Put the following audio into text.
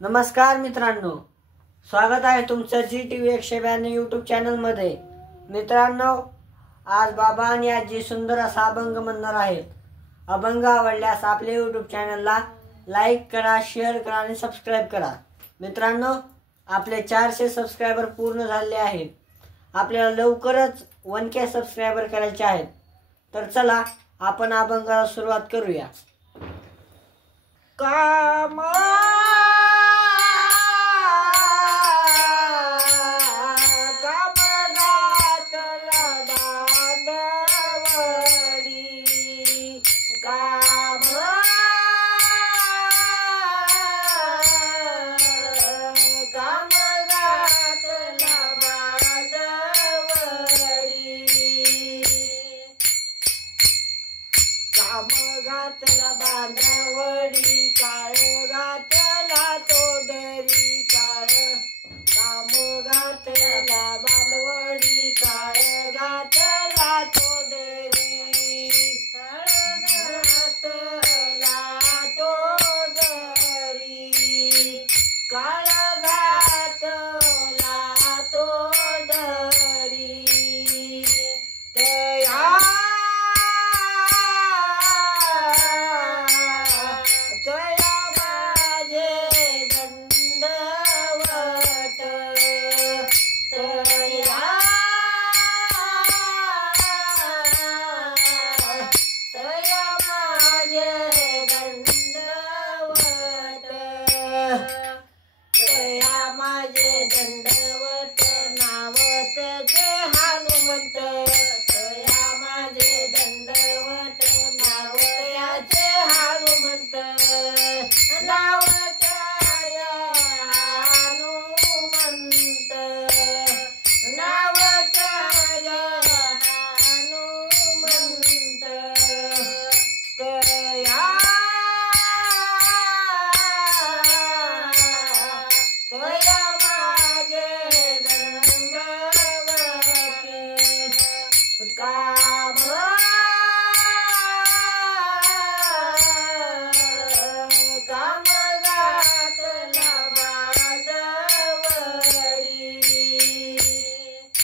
नमस्कार मित्रांनो, स्वागत आहे तुमचं GTV 192 यूट्यूब चॅनलमध्ये। मित्रांनो, आज बाबा आणि आजी सुंदर असा अभंग म्हणणार आहेत। अभंग आवडल्यास आपल्या यूट्यूब चॅनलला लाईक करा, शेअर करा आणि सबस्क्राइब करा। मित्रांनो, आपले 400 सबस्क्रायबर पूर्ण झाले आहेत। आपल्याला लवकरच 1K सबस्क्रायबर करायचे आहेत। तर चला आपण अभंगाला सुरुवात करूया। काम घातला बांधवडी काळ घातला तोडरी काळ काम घातला बांधवडी काळ घातला तोडरी काळ घातला तोडरी काळ घातला तोडरी माझे दंडवत नाव त्याचे हनुमंत तया माझे दंडवत नाव त्याचे हनुमंत नाव त्या हनुमंत नाव त्या हनुमंत तया तया माझे